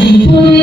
Por